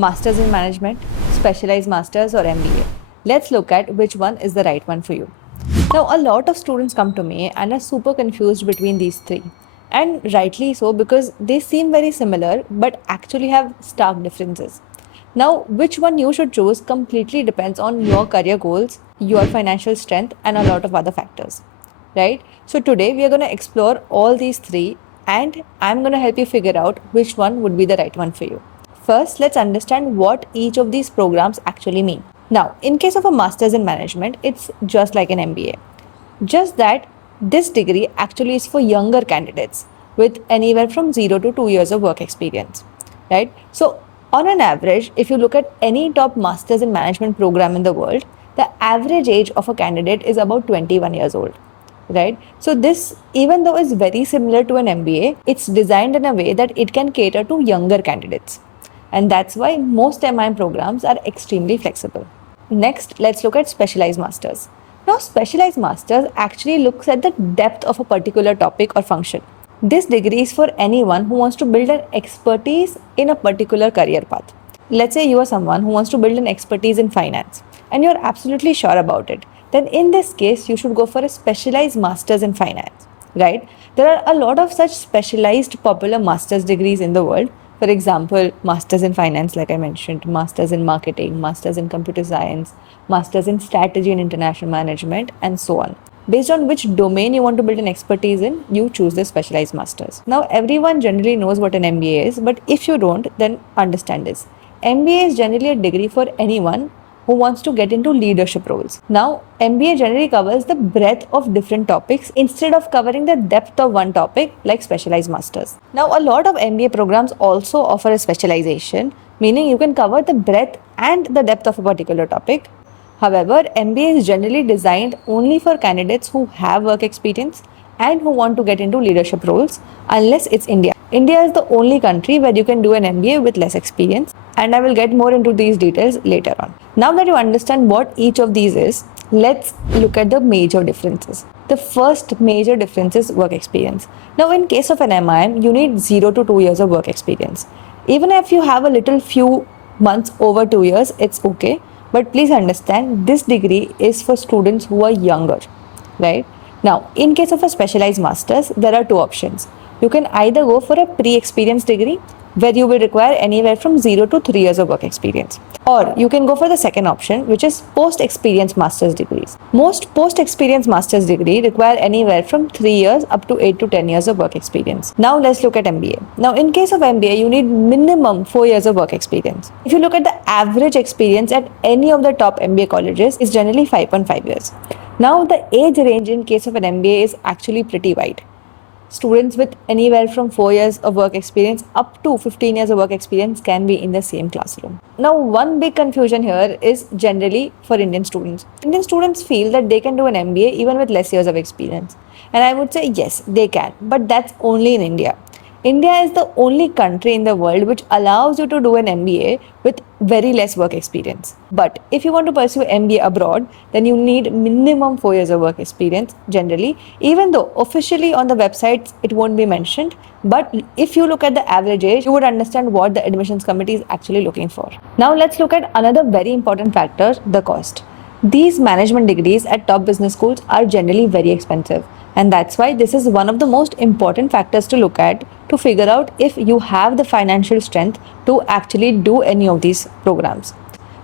Masters in Management, Specialized Masters or MBA. Let's look at which one is the right one for you. Now, a lot of students come to me and are super confused between these three. And rightly so, because they seem very similar but actually have stark differences. Now, which one you should choose completely depends on your career goals, your financial strength, and a lot of other factors. Right? So, today we are going to explore all these three, and I'm going to help you figure out which one would be the right one for you. First, let's understand what each of these programs actually mean. Now, in case of a master's in management, it's just like an MBA. Just that this degree actually is for younger candidates with anywhere from 0 to 2 years of work experience, right? So, on an average, if you look at any top master's in management program in the world, the average age of a candidate is about 21 years old, right? So this, even though is very similar to an MBA, it's designed in a way that it can cater to younger candidates. And that's why most MIM programs are extremely flexible. Next, let's look at specialized masters. Now, specialized masters actually looks at the depth of a particular topic or function. This degree is for anyone who wants to build an expertise in a particular career path. Let's say you are someone who wants to build an expertise in finance and you're absolutely sure about it. Then in this case, you should go for a specialized masters in finance, right? There are a lot of such specialized popular master's degrees in the world. For example, masters in finance, like I mentioned, masters in marketing, masters in computer science, masters in strategy and international management, and so on. Based on which domain you want to build an expertise in, you choose the specialized masters. Now, everyone generally knows what an MBA is, but if you don't, then understand this. MBA is generally a degree for anyone who wants to get into leadership roles. Now, MBA generally covers the breadth of different topics instead of covering the depth of one topic like specialized masters. Now, a lot of MBA programs also offer a specialization, meaning you can cover the breadth and the depth of a particular topic. However, MBA is generally designed only for candidates who have work experience and who want to get into leadership roles, unless it's India. India is the only country where you can do an MBA with less experience, and I will get more into these details later on. Now that you understand what each of these is, let's look at the major differences. The first major difference is work experience. Now, in case of an MIM, you need 0 to 2 years of work experience. Even if you have a little few months over 2 years, it's okay. But please understand, this degree is for students who are younger, right? Now, in case of a specialized master's, there are two options. You can either go for a pre-experience degree, where you will require anywhere from 0 to 3 years of work experience. Or you can go for the second option, which is post-experience master's degrees. Most post-experience master's degree require anywhere from 3 years up to 8 to 10 years of work experience. Now let's look at MBA. Now in case of MBA, you need minimum 4 years of work experience. If you look at the average experience at any of the top MBA colleges, is generally 5.5 years. Now the age range in case of an MBA is actually pretty wide. Students with anywhere from 4 years of work experience up to 15 years of work experience can be in the same classroom. Now, one big confusion here is generally for Indian students. Indian students feel that they can do an MBA even with less years of experience. And I would say yes, they can, but that's only in India. India is the only country in the world which allows you to do an MBA with very less work experience. But if you want to pursue MBA abroad, then you need minimum 4 years of work experience generally, even though officially on the websites it won't be mentioned. But if you look at the average age, you would understand what the admissions committee is actually looking for. Now let's look at another very important factor, the cost. These management degrees at top business schools are generally very expensive. And that's why this is one of the most important factors to look at to figure out if you have the financial strength to actually do any of these programs.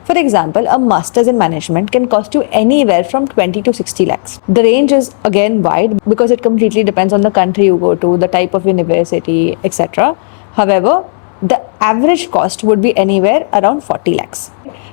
For example, a master's in management can cost you anywhere from 20 to 60 lakhs. The range is again wide because it completely depends on the country you go to, the type of university, etc. However, the average cost would be anywhere around 40 lakhs.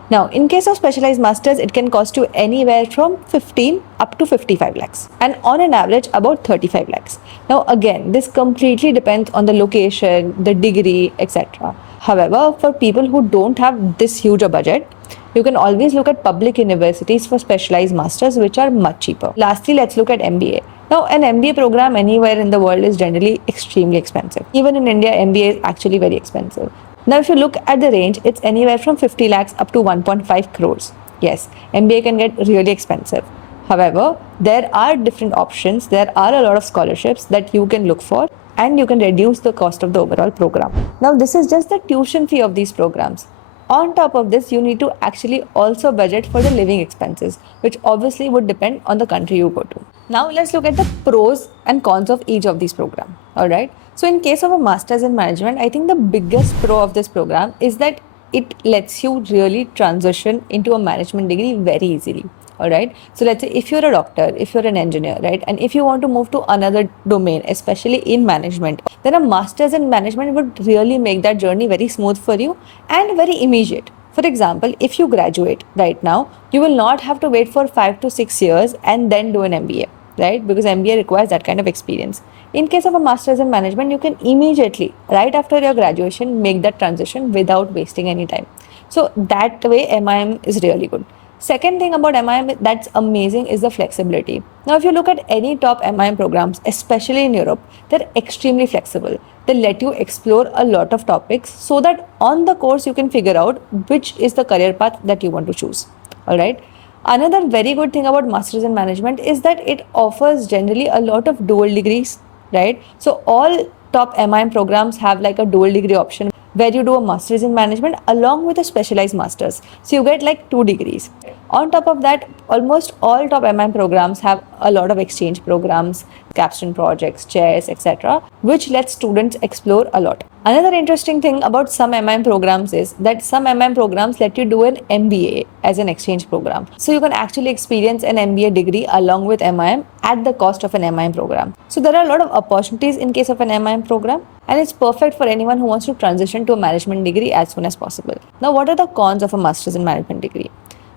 Now, in case of specialized masters, it can cost you anywhere from 15 up to 55 lakhs and on an average about 35 lakhs. Now, again, this completely depends on the location, the degree, etc. However, for people who don't have this huge a budget, you can always look at public universities for specialized masters, which are much cheaper. Lastly, let's look at MBA. Now, an MBA program anywhere in the world is generally extremely expensive. Even in India, MBA is actually very expensive. Now, if you look at the range, it's anywhere from 50 lakhs up to 1.5 crores. Yes, MBA can get really expensive. However, there are different options. There are a lot of scholarships that you can look for, and you can reduce the cost of the overall program. Now, this is just the tuition fee of these programs. On top of this, you need to actually also budget for the living expenses, which obviously would depend on the country you go to. Now let's look at the pros and cons of each of these programs. All right. So in case of a master's in management, I think the biggest pro of this program is that it lets you really transition into a management degree very easily. All right. So let's say if you're a doctor, if you're an engineer, right, and if you want to move to another domain, especially in management, then a master's in management would really make that journey very smooth for you and very immediate. For example, if you graduate right now, you will not have to wait for 5 to 6 years and then do an MBA, right? Because MBA requires that kind of experience. In case of a master's in management, you can immediately, right after your graduation, make that transition without wasting any time. So that way, MIM is really good. Second thing about MIM that's amazing is the flexibility. Now, if you look at any top MIM programs, especially in Europe, they're extremely flexible. They let you explore a lot of topics so that on the course you can figure out which is the career path that you want to choose. All right. Another very good thing about Masters in Management is that it offers generally a lot of dual degrees, right? So all top MIM programs have like a dual degree option where you do a master's in management along with a specialized master's. So you get like 2 degrees. On top of that, almost all top MIM programs have a lot of exchange programs, capstone projects, chairs, etc., which lets students explore a lot. Another interesting thing about some MIM programs is that some MIM programs let you do an MBA as an exchange program. So you can actually experience an MBA degree along with MIM at the cost of an MIM program. So there are a lot of opportunities in case of an MIM program, and it's perfect for anyone who wants to transition to a management degree as soon as possible. Now, what are the cons of a master's in management degree?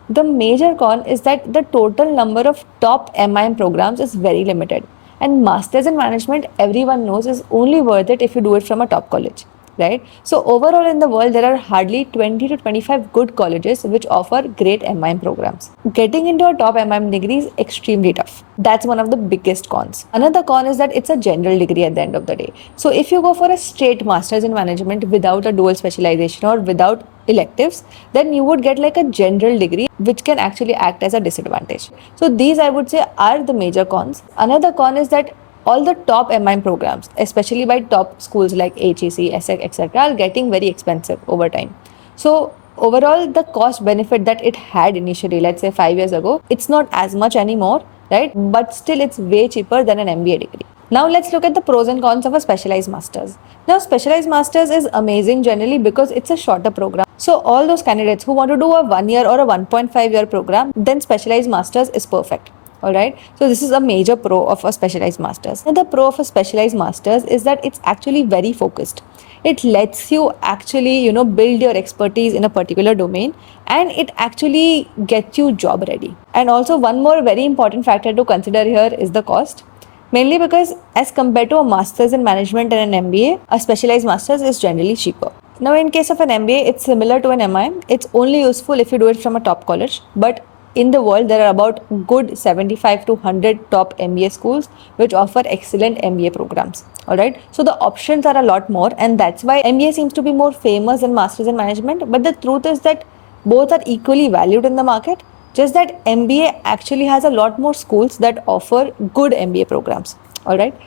The major con is that the total number of top MIM programs is very limited. And masters in management, everyone knows, is only worth it if you do it from a top college, right? So overall in the world, there are hardly 20 to 25 good colleges which offer great MIM programs. Getting into a top MIM degree is extremely tough. That's one of the biggest cons. Another con is that it's a general degree at the end of the day. So if you go for a straight masters in management without a dual specialization or without electives, then you would get like a general degree which can actually act as a disadvantage. So these, I would say, are the major cons. Another con is that all the top MIM programs, especially by top schools like HEC, ESSEC, etc., are getting very expensive over time. So overall, the cost benefit that it had initially, let's say 5 years ago, it's not as much anymore, right? But still, it's way cheaper than an MBA degree. Now let's look at the pros and cons of a specialized masters. Now, specialized masters is amazing generally because it's a shorter program. So all those candidates who want to do a 1 year or a 1.5 year program, then specialized masters is perfect. All right. So this is a major pro of a specialized masters. And the pro of a specialized masters is that it's actually very focused. It lets you actually, build your expertise in a particular domain, and it actually gets you job ready. And also one more very important factor to consider here is the cost. Mainly because as compared to a master's in management and an MBA, a specialized master's is generally cheaper. Now, in case of an MBA, it's similar to an MIM. It's only useful if you do it from a top college. But in the world, there are about good 75 to 100 top MBA schools which offer excellent MBA programs. All right. So the options are a lot more, and that's why MBA seems to be more famous than masters in management. But the truth is that both are equally valued in the market. Just that MBA actually has a lot more schools that offer good MBA programs. All right.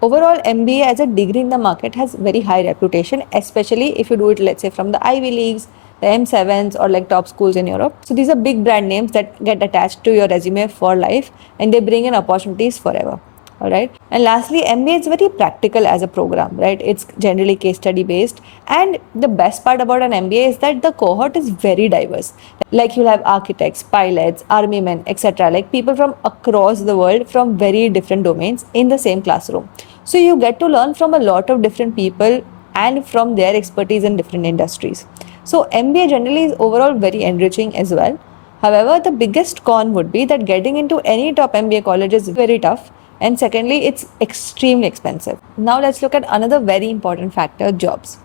Overall, MBA as a degree in the market has very high reputation, especially if you do it, let's say, from the Ivy Leagues, the M7s, or like top schools in Europe. So these are big brand names that get attached to your resume for life, and they bring in opportunities forever. All right. And lastly, MBA is very practical as a program, right? It's generally case study based. And the best part about an MBA is that the cohort is very diverse. Like you'll have architects, pilots, army men, etc. Like people from across the world from very different domains in the same classroom. So you get to learn from a lot of different people and from their expertise in different industries. So MBA generally is overall very enriching as well. However, the biggest con would be that getting into any top MBA college is very tough. And secondly, it's extremely expensive. Now let's look at another very important factor, jobs.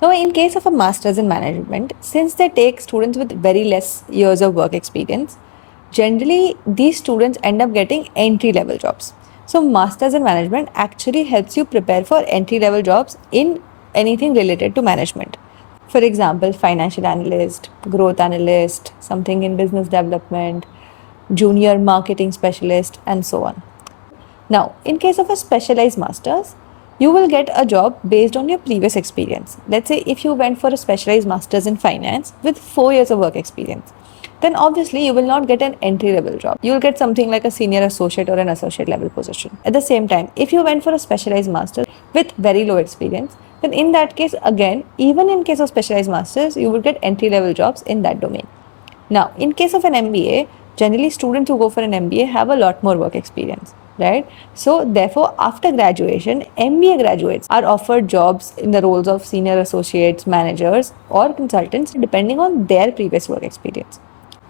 Now, in case of a master's in management, since they take students with very less years of work experience, generally these students end up getting entry-level jobs. So master's in management actually helps you prepare for entry-level jobs in anything related to management. For example, financial analyst, growth analyst, something in business development, junior marketing specialist, and so on. Now, in case of a specialized master's, You will get a job based on your previous experience. Let's say if you went for a specialized master's in finance with 4 years of work experience, then obviously you will not get an entry level job. You'll get something like a senior associate or an associate level position. At the same time, if you went for a specialized master's with very low experience, then in that case, again, even in case of specialized masters, you will get entry level jobs in that domain. Now, in case of an MBA, generally students who go for an MBA have a lot more work experience, right? So, therefore, after graduation, MBA graduates are offered jobs in the roles of senior associates, managers, or consultants, depending on their previous work experience.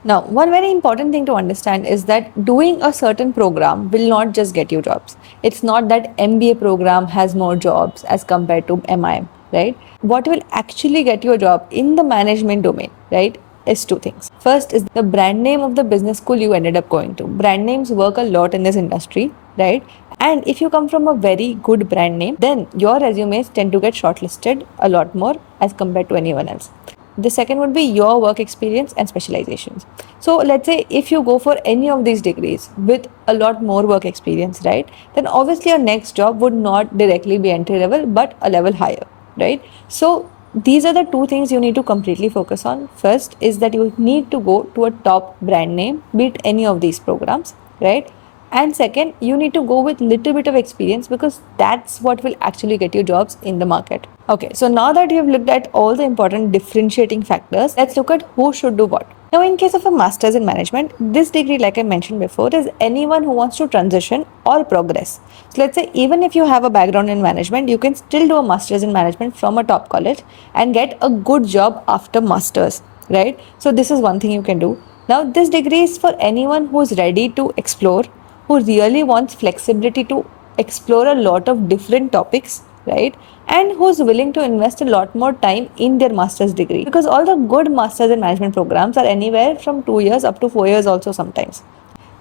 Now, one very important thing to understand is that doing a certain program will not just get you jobs. It's not that MBA program has more jobs as compared to MIM, right? What will actually get you a job in the management domain, right, is two things. First is the brand name of the business school you ended up going to. Brand names work a lot in this industry, right? And if you come from a very good brand name, then your resumes tend to get shortlisted a lot more as compared to anyone else. The second would be your work experience and specializations. So let's say if you go for any of these degrees with a lot more work experience, right, then obviously your next job would not directly be entry level but a level higher, right? So these are the two things you need to completely focus on. First is that you need to go to a top brand name, be it any of these programs, right? And second, you need to go with little bit of experience because that's what will actually get you jobs in the market. Okay, so now that you've looked at all the important differentiating factors, let's look at who should do what. Now, in case of a master's in management, this degree, like I mentioned before, is anyone who wants to transition or progress. So let's say even if you have a background in management, you can still do a master's in management from a top college and get a good job after master's, right? So this is one thing you can do. Now, this degree is for anyone who's ready to explore, who really wants flexibility to explore a lot of different topics, right? And who's willing to invest a lot more time in their master's degree. Because all the good masters in management programs are anywhere from 2 years up to 4 years also sometimes.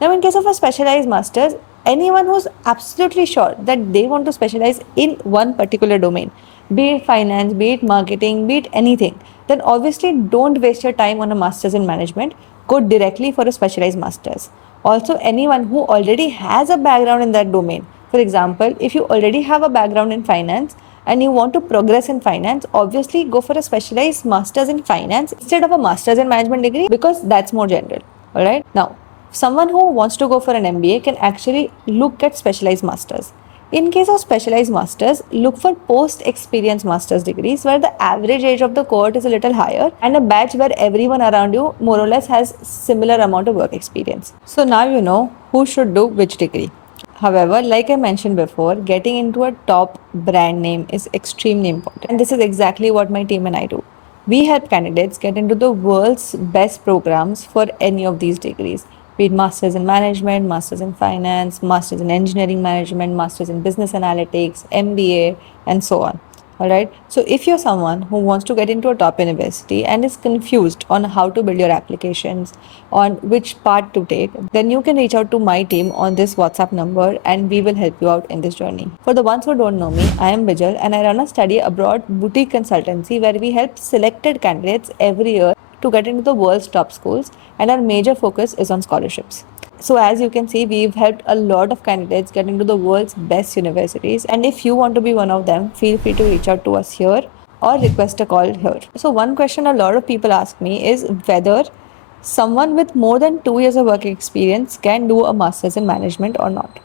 Now, in case of a specialized master's, anyone who's absolutely sure that they want to specialize in one particular domain, be it finance, be it marketing, be it anything, then obviously don't waste your time on a master's in management. Go directly for a specialized master's. Also, anyone who already has a background in that domain. For example, if you already have a background in finance and you want to progress in finance, obviously go for a specialized master's in finance instead of a master's in management degree because that's more general. All right. Now, someone who wants to go for an MBA can actually look at specialized masters. In case of specialized masters, look for post-experience master's degrees where the average age of the cohort is a little higher and a batch where everyone around you more or less has similar amount of work experience. So now you know who should do which degree. However, like I mentioned before, getting into a top brand name is extremely important. And this is exactly what my team and I do. We help candidates get into the world's best programs for any of these degrees, be it masters in management, masters in finance, masters in engineering management, masters in business analytics, MBA, and so on. All right. So if you're someone who wants to get into a top university and is confused on how to build your applications, on which part to take, then you can reach out to my team on this WhatsApp number and we will help you out in this journey. For the ones who don't know me, I am Bijal and I run a study abroad boutique consultancy where we help selected candidates every year to get into the world's top schools, and our major focus is on scholarships. So as you can see, we've helped a lot of candidates get into the world's best universities. And if you want to be one of them, feel free to reach out to us here or request a call here. So one question a lot of people ask me is whether someone with more than 2 years of work experience can do a master's in management or not.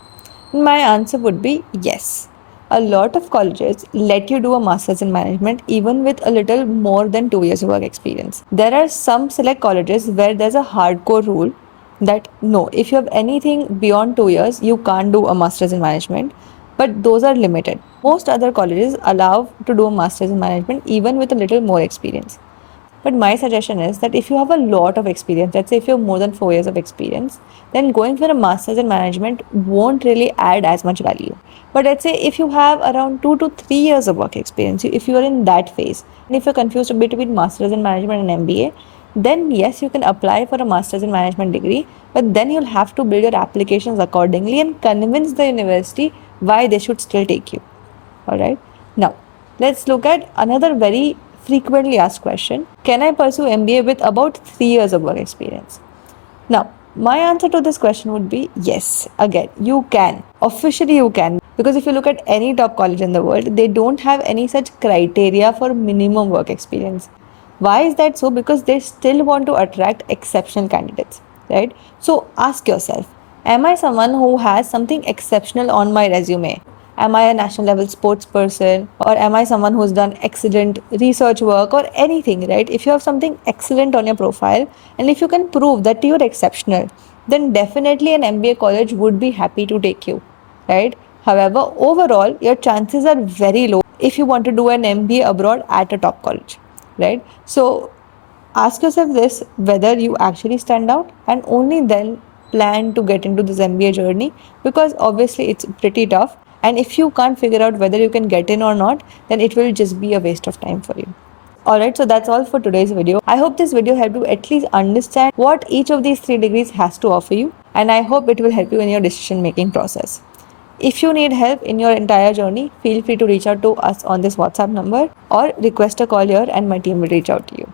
My answer would be yes. A lot of colleges let you do a master's in management even with a little more than 2 years of work experience. There are some select colleges where there's a hardcore rule that no, if you have anything beyond 2 years, you can't do a master's in management, but those are limited. Most other colleges allow to do a master's in management even with a little more experience. But my suggestion is that if you have a lot of experience, let's say if you have more than 4 years of experience, then going for a master's in management won't really add as much value. But let's say if you have around 2 to 3 years of work experience, if you are in that phase, and if you're confused a bit between master's in management and MBA, then yes, you can apply for a master's in management degree, but then you'll have to build your applications accordingly and convince the university why they should still take you. All right. Now, let's look at another very frequently asked question. Can I pursue MBA with about 3 years of work experience? Now, my answer to this question would be yes. Again, you can. Officially, you can. Because if you look at any top college in the world, they don't have any such criteria for minimum work experience. Why is that so? Because they still want to attract exceptional candidates, right? So ask yourself, am I someone who has something exceptional on my resume? Am I a national level sports person, or am I someone who's done excellent research work or anything, right? If you have something excellent on your profile and if you can prove that you're exceptional, then definitely an MBA college would be happy to take you, right? However, overall, your chances are very low if you want to do an MBA abroad at a top college, right? So ask yourself this, whether you actually stand out, and only then plan to get into this MBA journey, because obviously it's pretty tough. And if you can't figure out whether you can get in or not, then it will just be a waste of time for you. Alright, so that's all for today's video. I hope this video helped you at least understand what each of these 3 degrees has to offer you, and I hope it will help you in your decision making process. If you need help in your entire journey, feel free to reach out to us on this WhatsApp number or request a call here and my team will reach out to you.